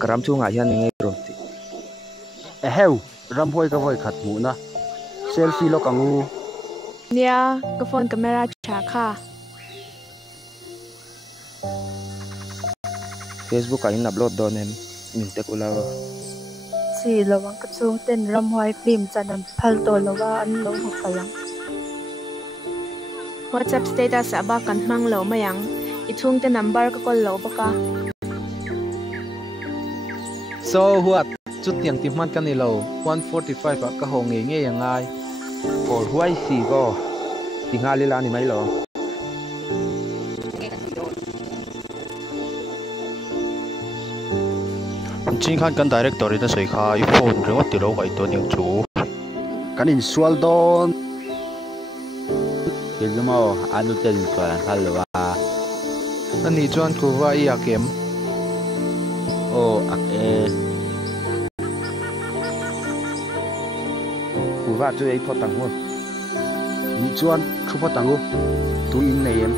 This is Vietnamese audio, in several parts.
karam chu nga hian nge ro ti Heu ram hoi ka voi khat mu na selfie lo kangu nia ka phone camera cha kha Facebook in upload don em min tek ulaw si lawang ka chung ten ram hoi flim chanam phal to lawa an lo hakalang WhatsApp status aba kan hmang lo mayang ichung te number ka call lo baka so huat chút tiếng tim man kan ni lo 145 ka hong nge yangai for huai si go tinga lila ni mai lo chính khăn kan directory na soi kha I phone ringot ti lo kai to ning chu kan in sual don kilmo anu ten pa halwa ani chuan ku wa I akem o ak e ku va chu ei photang ho ni chuan thu phatangu tu in nei em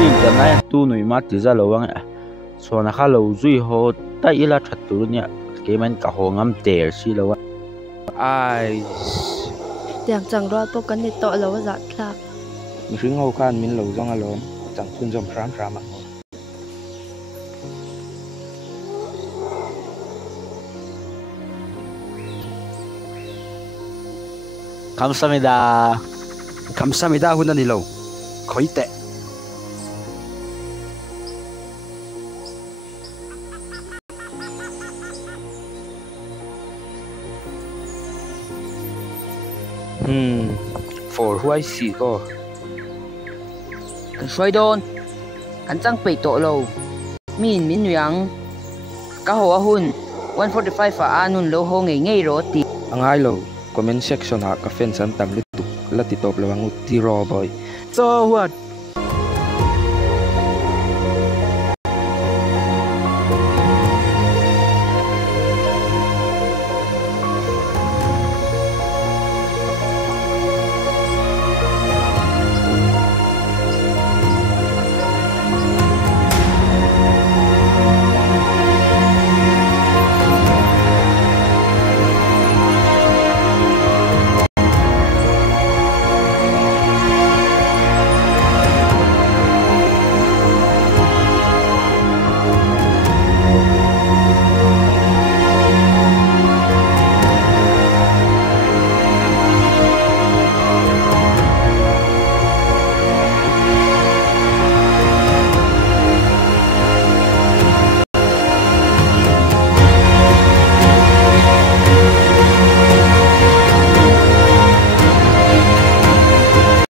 phim cái này tu nuôi mắt thì ra lâu anh so na khá lâu duy ho tại ila thật tu nhá cái mình cả hồ ngâm tè xí lâu ai Tiang chẳng ra tôi cần đi tội lâu giặt lạc. mình rừng hầu khan mình lâu dong alom chẳng thun dòng ram ram mà 감사합니다. 감사합니다. 훈련이 lâu khói tệ. for who I see go kan soi don kan chang pei to lo min yang ka ho hun 145 fa anun lo ho ngei ro ti angai lo comment section ha ka fan san tam lu tu la ti top lawang ti raw boy So what?